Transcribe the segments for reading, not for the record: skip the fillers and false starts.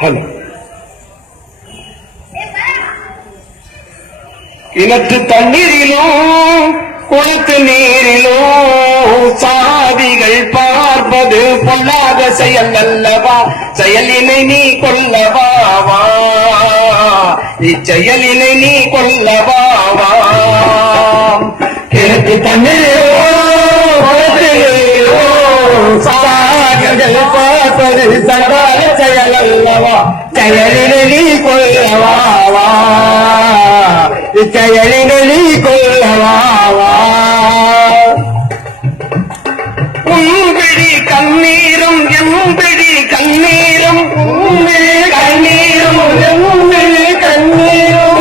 Hello. கிணற்று தண்ணீரிலும் குளத்து நீரிலும் சாதிகள் பார்ப்பது பொல்லாத செயல் அல்லவா? செயலினை நீ கொல்லவாவா, இச்செயலினை நீ கொல்லவாவா. கிணற்று தண்ணீரிலும் குளத்து நீரிலும் சாதிகள் பார்ப்பது சண்டால செயல் அல்லவா? செயலினை நீ கொல்லவாவா, இச்செயலினை நீ கொல்லவாவா. உன்பிடி கண்ணீரும் எம்பிடி கண்ணீரும், உன்பிடி கண்ணீரும் எம்பிடி கண்ணீரும்,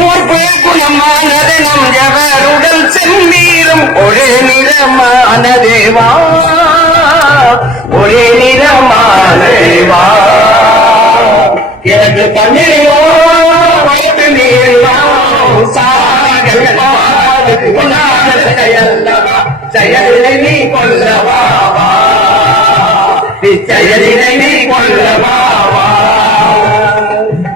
குணமானது நம் எவருடன் செம்மீரும் ஒரே நிறமானதேவா, ஒரே நிறமானதேவா. எனக்கு தண்ணீரோ வயது நீரோ சாகல் செயல்லவா, செயலினை நீ கொல்லவாவா, இச்செயலினை நீ கொல்லவாவா.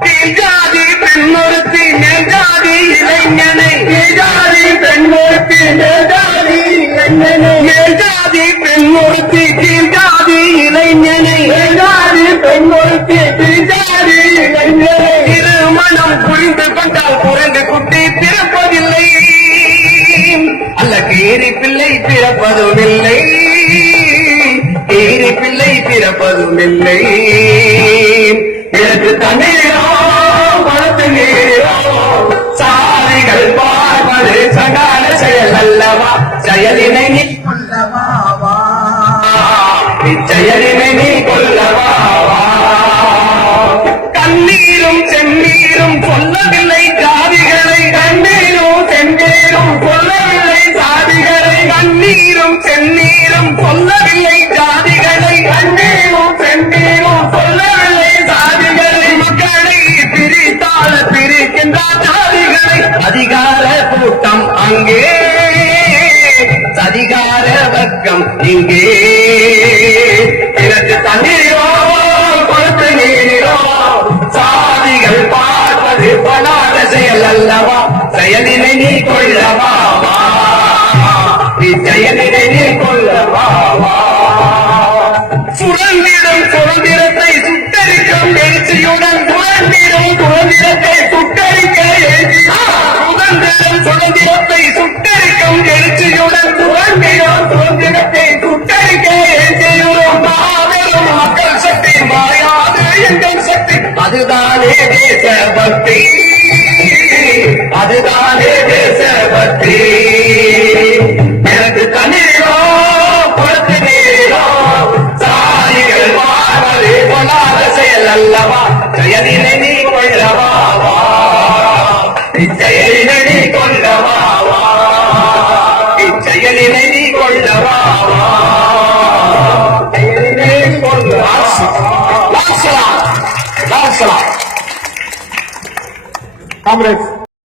கீழ்ஜாதி பெண்ணொருத்தி மேல்ஜாதி இளைஞனை, கீழ்ஜாதி பெண்ணொருத்தி மேல்ஜாதி இளைஞனை, மேல்ஜாதி பெண்ணொருத்தி கீழ்ஜாதி இளைஞனை, மேல்ஜாதி பெண்ணொருத்தி கீழ்ஜாதி இளைஞனை. திருமணம் புரிந்து கொண்டால் குரங்கு குட்டி பிறப்பதில்லை, அல்ல கீரி பிள்ளை பிறப்பதும் இல்லை, கீரி பிள்ளை பிறப்பதும் இல்லை. எனக்கு தண்ணீரோ வளர்த்து நீரோ சாதிகள் பார்ப்பது சண்டால செயல் அல்லவா, செயலினை நீ கொல்லவாவா, இச்செயலினை நீ கொல்லவாவா. கண்ணீரும் செம்மீரும் சொல்லவில்லை ஜாதிகளை, கண்ணீரும் செம்மீரும் சொல்லவில்லை சாதிகளை, கண்ணீரும் செம்மீரும் சொல்லவில்லை ஜாதிகளை, கண்ணீரும் செம்மீரும் சொல்லவில்லை சாதிகளை. மக்களை பிரித்தால் பிரிக்கின்ற ஜாதிகளை, அதிகார கூட்டம் அங்கே, அதிகார வர்க்கம் இங்கே. எனக்கு தண்ணீரோ கொடுத்து நீரோ சாதிகள் பார்ப்பது பொல்லாத செயல் அல்லவா, செயலினை நீ கொள்ளவாவா, இச்செயலினை நீ கொள்ளவாவா. சுதந்திரம் சுதந்திரத்தை சுட்டரிக்கும் எழுச்சியுடன், சுதந்திரம் சுதந்திரத்தை சுட்டரிக்க சுதந்திரம் சுதந்திரத்தை சுட்டரிக்கும் எழுச்சியுடன், சுதந்திரம் சுதந்திரத்தை சுட்டரிக்க எழுச்சியுடன் மாபெரும் மக்கள் சக்தி மாயாது எங்கள் சக்தி, அதுதானே தேசபக்தி, அதுதானே தேசபக்தி. எனக்கு தண்ணீரோ கொடுத்து நீரோ சாதிகள் வாழ்வது பொல்லாத செயல் அல்லவா, செயலினை நீ கொள்ளவாவா, இச்செயலினை நீ கொள்ளவாவா, இச்செயலினை நீ கொள்ளவாவா, செயலினை கொள்ளவாவா. காம்ரேட்ஸ்